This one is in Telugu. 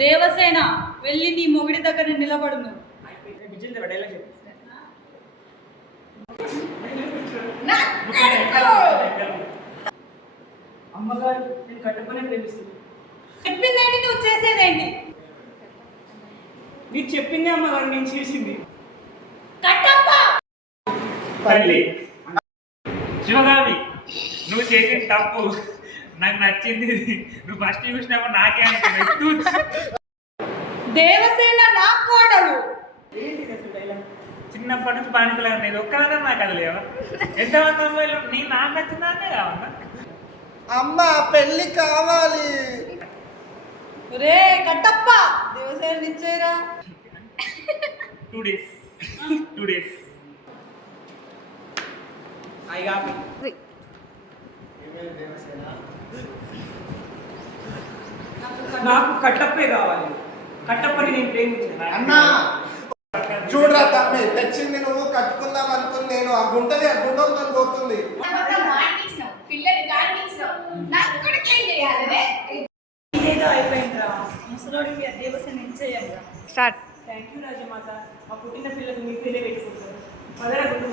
దేవసేన వెళ్ళి నీ మొగుడి దగ్గర నిలబడును. అమ్మగారు నేను కట్టపనే ప్రేమిస్తుంది. చెప్పిందేంటి నువ్వు చేసేదేంటి? మీరు చెప్పిందే అమ్మగారు నేను చేసింది. కట్టప్ప తల్లి శివగామి, నువ్వు చేసిన తప్పు నాకు నచ్చింది. నువ్వు ఫస్ట్ చూసినప్పుడు నాకే అనుకున్నావు. దేవసేన నా కోడలు. చిన్నప్పటి నుంచి పానికలే ఉన్నాయి. ఒక్కదన్నా నాకు అది లేవా? ఎంతమంది అమ్మాయిలు నీ నాకు నచ్చిందానే కావన్నా? అమ్మ పెళ్ళి కావాలి. రే కట్టప్ప, దేవసేన నిచ్చేరా. 2 days. 2 days. నాకు కట్టప్పే కావాలి. కట్టప్పని నేను ప్రేమించాను. అన్నా చూడరా తమ్మి, తెచ్చింది నువ్వు, కట్టుకుందాం అనుకుని నేను. ఆ గుంటది ఆ గుండంతో పోతుంది. ఇదేదో అయిపోయిందిరా. ముసలోడికి ఆ దేవసేన నిచ్చేయండి. స్టార్ట్. Thank you Rajamata. మా పుట్టిన పిల్లలు మీ పేరే పెట్టుకుంటారు. మదర గుర్తు